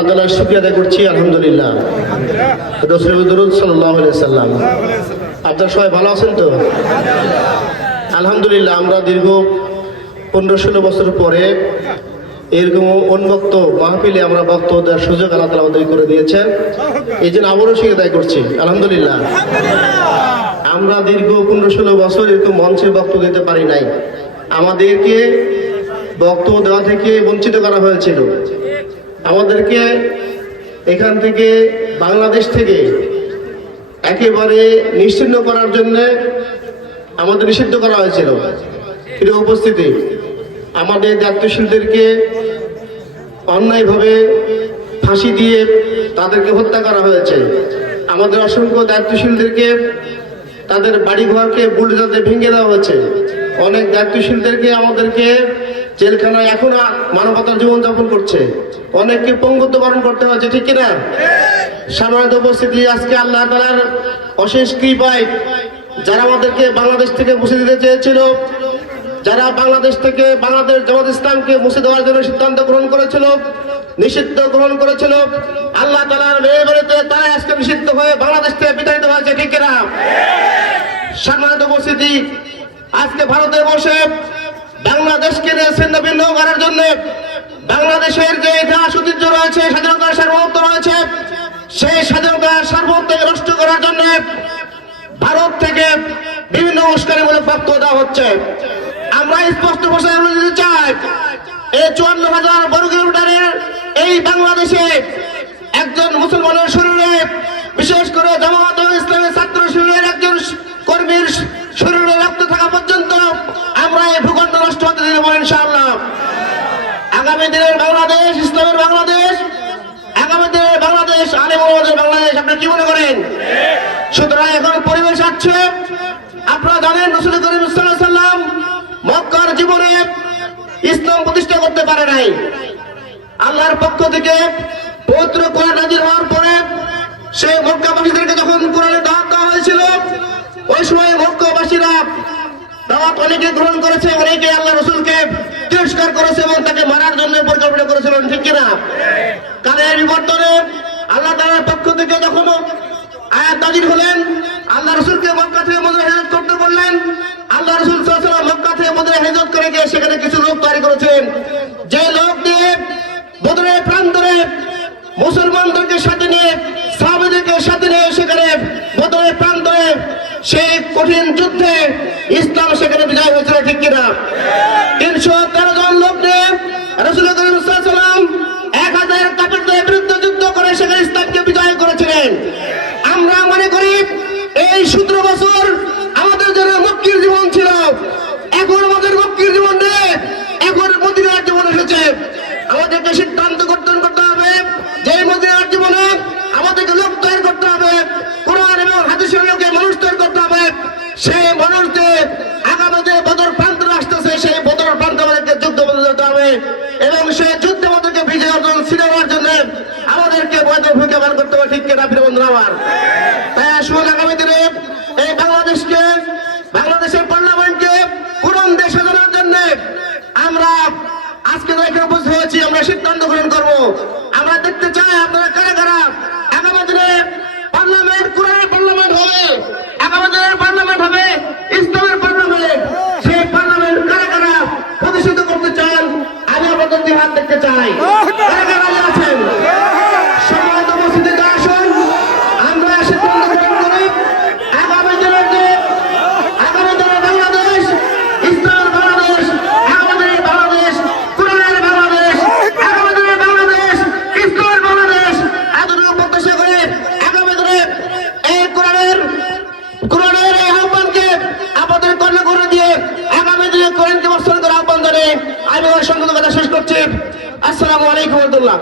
আল্লাহ তাআলার শুকরিয়া আদায় করছি। আলহামদুলিল্লাহ, রাসূলুল্লাহ দরুদ সাল্লাল্লাহু আলাইহি সাল্লাম। আপনারা সবাই ভালো আছেন তো? আলহামদুলিল্লাহ, আমরা দীর্ঘ 15-16 বছর পরে এরকম উন্মুক্ত মাহফিলে আমরা বক্তব্য দেওয়ার সুযোগ আল্লাহ তাআলা আমাদের করে দিয়েছেন। এই জন্য আবারও শুকরিয়া আদায় করছি। আলহামদুলিল্লাহ, আমরা দীর্ঘ 15-16 বছর এরকম মঞ্চে বক্তব্য দিতে পারি নাই। আমাদেরকে বক্তব্য দেওয়া থেকে বঞ্চিত করা হয়েছিল। আমাদেরকে এখান থেকে, বাংলাদেশ থেকে একেবারে নিশ্চিহ্ন করার জন্য আমাদের নিষিদ্ধ করা হয়েছিল। প্রিয় উপস্থিতি, আমাদের দায়িত্বশীলদেরকে অন্যায়ভাবে ফাঁসি দিয়ে তাদেরকে হত্যা করা হয়েছে। আমাদের অসংখ্য দায়িত্বশীলদেরকে তাদের বাড়িঘরকে বুলডোজার দিয়ে ভেঙে দেওয়া হয়েছে। অনেক দায়িত্বশীলদেরকে আমাদেরকে জেলখানায় এখনো মানবতার জীবনযাপন করছে। অনেককে পঙ্গুত্ব বরণ করতে হয়েছে, ঠিক কিনা? সম্মানিত উপস্থিতি, আজকে আল্লাহ তাআলার অশেষ কৃপায় যারা আমাদেরকে বাংলাদেশ থেকে মুছে দিতে চেয়েছিল, যারা বাংলাদেশ থেকে বাংলাদেশ জামাত ইসলামকে মুছে দেওয়ার জন্য সিদ্ধান্ত গ্রহণ করেছিল, নিষিদ্ধ গ্রহণ করেছিল, আল্লাহ তাআলার মেহরবানিতে তারা আজকে নিষিদ্ধ হয়ে বাংলাদেশ থেকে বিতাড়িত হয়েছে, ঠিক কিনা? সম্মানিত উপস্থিতি, আজকে ভারতে বসে বাংলাদেশকে ছিন্ন ভিন্ন করার জন্য, বাংলাদেশের যে ইতিহাস ঐতিহ্য রয়েছে, স্বাধীনতার সার্বভৌমত্ব রয়েছে, সেই স্বাধীনতার সার্বভৌমত্বকে নষ্ট করার জন্য ভারত থেকে বিভিন্ন উস্কানিমূলক বক্তব্য দেওয়া হচ্ছে। আমরা স্পষ্ট ভাষায় বলে দিতে চাই, এই 54,000 বর্গ কিলোমিটারের এই বাংলাদেশে একজন মুসলমানের শরীরে, বিশেষ করে জামাত ইসলামের ছাত্র শরীরের একজন কর্মীর শরীরে রক্ত থাকা পর্যন্ত আমরা এই ভূখণ্ড নষ্ট হতে দেব না ইনশাআল্লাহ। আগামী দিনের বাংলাদেশ ইসলামের বাংলাদেশ, আগামী দিনের বাংলাদেশ আলেম ওলামাদের বাংলাদেশ। আপনি কি মনে করেন? সুতরাং এখন পরিবেশ আছে, আপনারা জানেন রাসূল করিম সাল্লাল্লাহু আলাইহি সাল্লাম মক্কার জীবনে ইসলাম প্রতিষ্ঠা করতে পারে নাই। আল্লাহর পক্ষ থেকে পবিত্র কোরআন নাযিল হওয়ার পরে সেই মক্কাবাসীদেরকে যখন কোরআনের দাওয়াত দেওয়া হয়েছিল, ওই সময় মক্কাবাসীরা দাওয়াত অনেকে গ্রহণ করেছে, অনেকে আল্লাহ রাসূলকে তিরস্কার করেছে এবং তাকে মারার জন্য পরিকল্পনা করেছিলেন, ঠিক কিনা? কালের বিবর্তনে আল্লাহ তাআলার পক্ষ থেকে যখন আয়াত নাযিল হলেন, আল্লাহ রাসূলকে মক্কা থেকে মদিনায় হিজরত করতে বললেন। আল্লাহ রাসূল সাল্লাল্লাহু আলাইহি ওয়াসাল্লাম মক্কা থেকে মদিনায় হিজরত করে গিয়ে সেখানে কিছু লোক তৈরি করেছেন, যে লোক দিয়ে বদরের প্রান্তরে মুসলমানদেরকে সাথে নিয়ে, সাহাবাদেরকে সাথে নিয়ে সেখানে বদরের প্রান্তরে সেই কঠিন যুদ্ধে ইসলাম সেখানে বিজয় হয়েছিল, ঠিক কিনা? 313 জন লোক নিয়ে রাসূল করিম সাল্লাল্লাহু আলাইহি ওয়াসাল্লাম 1000 কাফেরদের বিরুদ্ধে যুদ্ধ করে সেখানে ইসলামকে বিজয় করেছিলেন। আমরা মনে করি এই 17 বছর আমাদের জন্য মক্কির জীবন ছিল, এখন আমাদের মক্কির জীবন নেই, এখন মদিনার জীবন এসেছে। আমাদেরকে সিদ্ধান্ত গ্রহণ করতে হবে যে মদিনার জীবনে আমাদেরকে লোক তৈরি করতে হবে, কোরআন এবং হাদিসের লোকে মানুষ তৈরি করতে হবে। সেই মানুষদের আগামী যে বদর প্রান্ত আসতেছে, সেই বদর প্রান্ত আমাদেরকে যুদ্ধ বলতে যেতে হবে এবং সেই যুদ্ধে আমাদেরকে বিজয় অর্জন ছিনানোর জন্য আমাদেরকে বৈধ ভূমিকা পালন করতে হবে, ঠিক কিনা প্রিয় বন্ধুরা আমার? তাই আসুন আগামী দিনে এই বাংলাদেশকে, বাংলাদেশের পার্লামেন্টকে কোরআন দিয়ে সাজানোর জন্য আমরা আজকে এখানে উপস্থিত হয়েছি, আমরা সিদ্ধান্ত গ্রহণ করবো। আমরা দেখতে চাই আপনারা কারা কারা আগামী দিনে পার্লামেন্ট, কোরআনের পার্লামেন্ট হবে, আগামী দিনের পার্লামেন্ট হবে ইসলামের পার্লামেন্ট। সেই পার্লামেন্ট কারা কারা প্রতিষ্ঠিত করতে চান, আমি আপনাদের দিয়ে হাত দেখতে চাই। কারা কারা রাজি আছেন? সম্মানিত উপস্থিতিতে আসুন, আমরা সিদ্ধান্ত গ্রহণ করি আগামী দিনের যে বাংলাদেশ, ইসলামের বাংলাদেশ, আগামী দিনের বাংলাদেশ, কোরআনের বাংলাদেশ, আগামী দিনের বাংলাদেশ, ইসলামের বাংলাদেশ। এতটুকু প্রত্যাশা করে আগামী দিনে এই কোরআনের এই আহ্বানকে আমাদের কর্ণ করে দিয়ে আগামী দিনে কোরআনকে বাস্তবায়ন করার আহ্বান জানিয়ে আমি আমার সংক্ষিপ্ত কথা শেষ করছি। আসসালামু আলাইকুম ওয়া রাহমাতুল্লাহ।